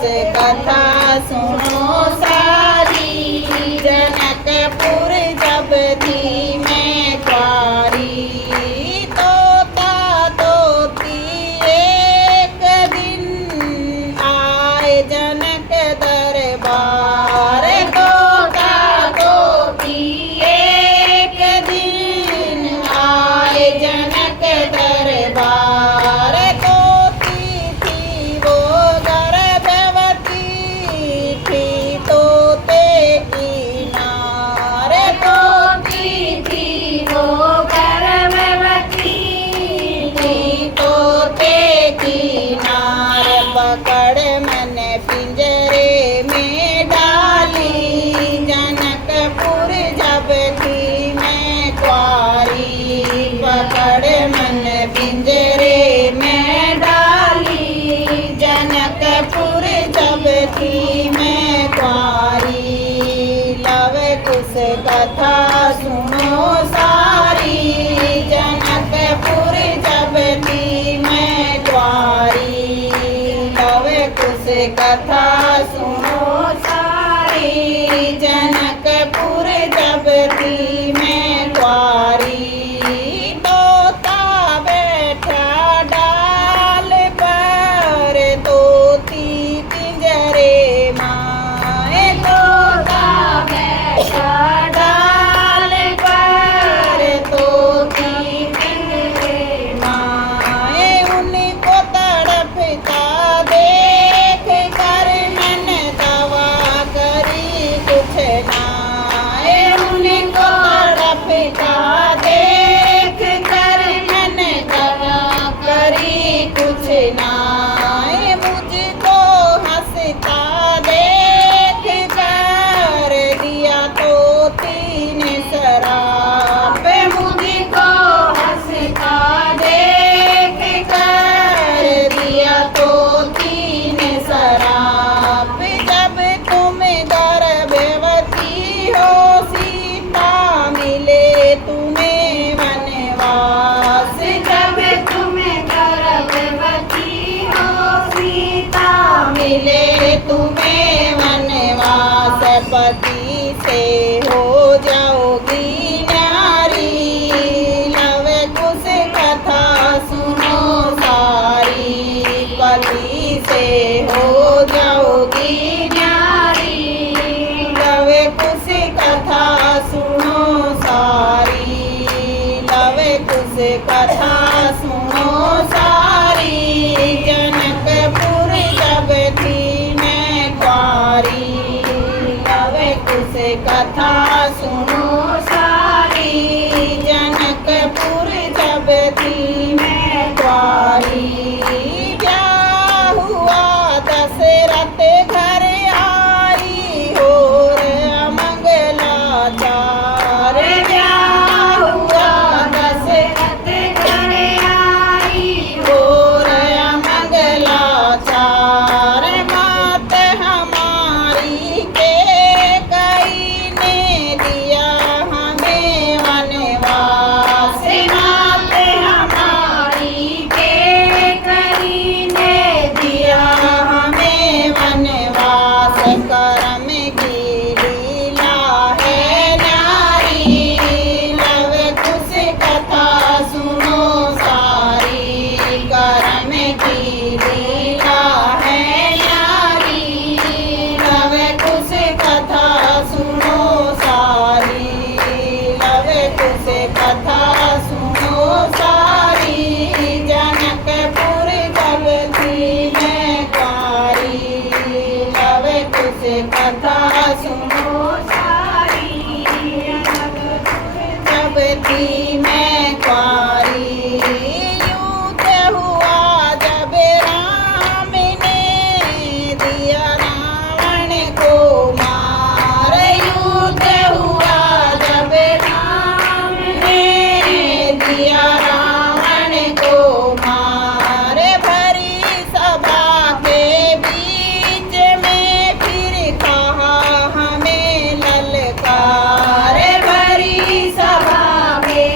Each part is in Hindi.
कुछ कथा सुनो सारी। जनकपुर जब थी मैं कुंवारी, तोता तोती एक दिन आए जनक दरबार। तोता तोती एक दिन आए जनक दरबार। तोती थी वो गर्भवती थी तोते की नार। तोती थी वो गर्भवती थी तोते की नार। पकड़ मन पिंजरे में डाली, जनकपुर जब थी मैं कुंवारी। पकड़ मन पिंजरे में डाली, जनकपुर जब थी मैं कुंवारी। लव कुश कथा सुनो सारी। जनकपुर जब थी मैं कुंवारी, लव कुश कथा सुनो सारी। जनकपुर जब थी मैं कुंवारी, तोता बैठा डाल पर तोती पिंजरे माए। तोता बैठा डाल पर तोती पिंजरे माए। उनको तड़पता देख कर मन दवा करी कुछ नाए। उनको तड़पता देख कर मन दवा करी कुछ नाए। मुझको हंसता देख कर दिया तोती ने शराप। मुझको हंसता देख कर दिया तोती ने शराप। जब तुम गर्भवती हो सीता मिले तुम्हें वनवास। जब तुम गर्भवती हो सीता मिले तुम्हें वनवास। पति से हो जाओगी न्यारी, लव कुश कथा सुनो सारी। पति से हो जाओगी न्यारी, लव कुश कथा सुनो सारी। लव कुश कथा सुनो सारी। जनकपुर जब थी मैं कुंवारी, लव कुश कथा सुनो सारी। जनकपुर जब थी मैं कुंवारी, ब्याह हुआ दशरथ घर आई और अमंगलाचार। ब्याह हुआ दशरथ घर आई और अमंगलाचार। मात हमारी के कई ने दिया हमें वनवास। मात हमारी के कई ने दिया हमें वनवास। करम की लीला है नारी, लव कुश कथा सुनो सारी। करम की लीला है नारी, लव कुश कथा सुनो सारी। लव कुश कथा सुनो सारी। जनकपुर जब थी मैं कुंवारी, लव कुश कथा सुनो सारी। जब थी मैं कुंवारी, युद्ध हुआ जब राम ने दिया रावण को मार। युद्ध हुआ जब राम ने दिया रावण को मार। भरी सभा के बीच में फिर कहा हमें ललकार। भरी सभा के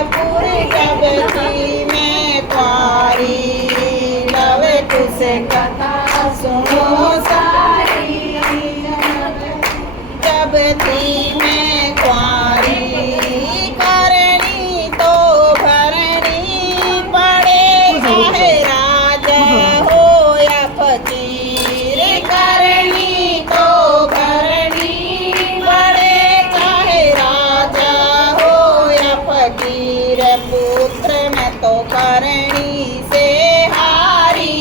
जनकपुर जब थी मैं कुंवारी, लव कुश कथा सुनो सारी। जब थी मैं कुंवारी, करनी तो भरनी पड़े, चाहे राजा हो या फकीर। करनी तो भरनी पड़े, चाहे राजा हो या फकीर। पुत्र में तो करनी से हारी,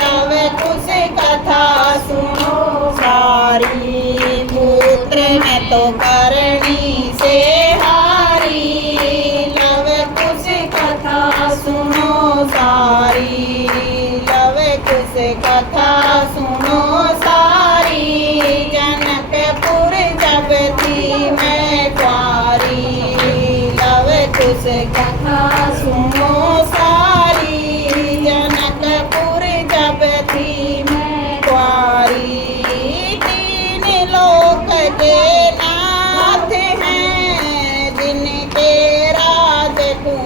लव कुश कथा सुनो सारी। पुत्र में तो करनी से हारी, लव कुश कथा सुनो सारी। लव कुश कथा सुनो सारी। जनकपुर जब थी मैं कुंवारी, लव कुश कथा सुनो सारी। जनकपुर जब थी मैं कुंवारी, तीन लोक के नाथ हैं जिनके राजकुमार।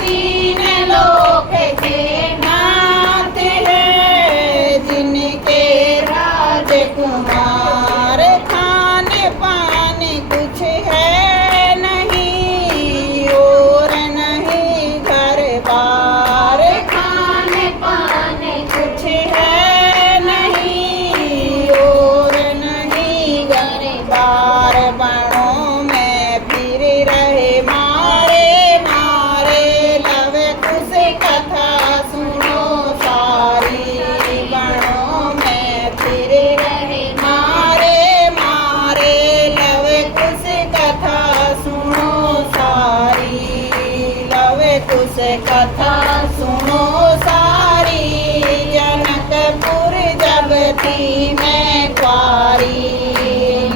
तीन लोक के नाथ हैं जिनके राजकुमार। खान पान कुछ है नहीं, और नहीं घर बार। खान पान कुछ है नहीं, और नहीं घर बार। बनों में फिर रहे मारे मारे, लव कुश कथा सुनो सारी। बनों में फिर रहे मारे मारे, लव कुश कथा सुनो सारी। लव कुश कथा सुनो सारी। जनकपुर जब थी मैं कुंवारी,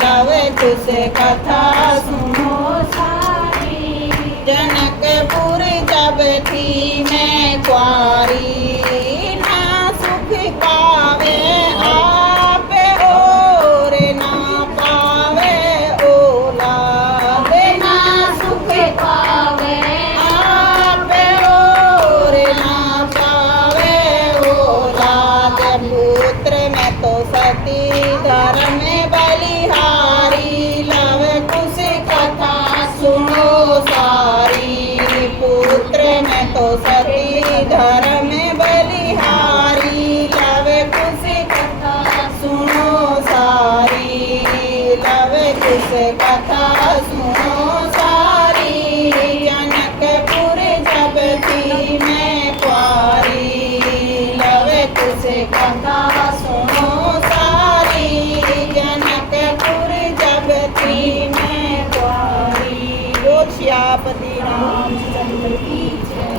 लव कुश कथा सुनो सारी। जनकपुर जब थी मैं कुंवारी, ना सुख पावे आप और ना पावे औलाद। ना सुख पावे आप और ना पावे औलाद। पुत्र में तो सती धर्म बलिहारी, लव कुश कथा सुनो सारी। पुत्र में तो सती धर्म बलिहारी, लव कुश कथा सुनो सारी। लव कुश कथा सुनो सारी। जनकपुर जब थी मैं कुंवारी, लव कुश कथा सुनो सारी। जनकपुर जब थी मैं कुंवारी। बोल सियापति राम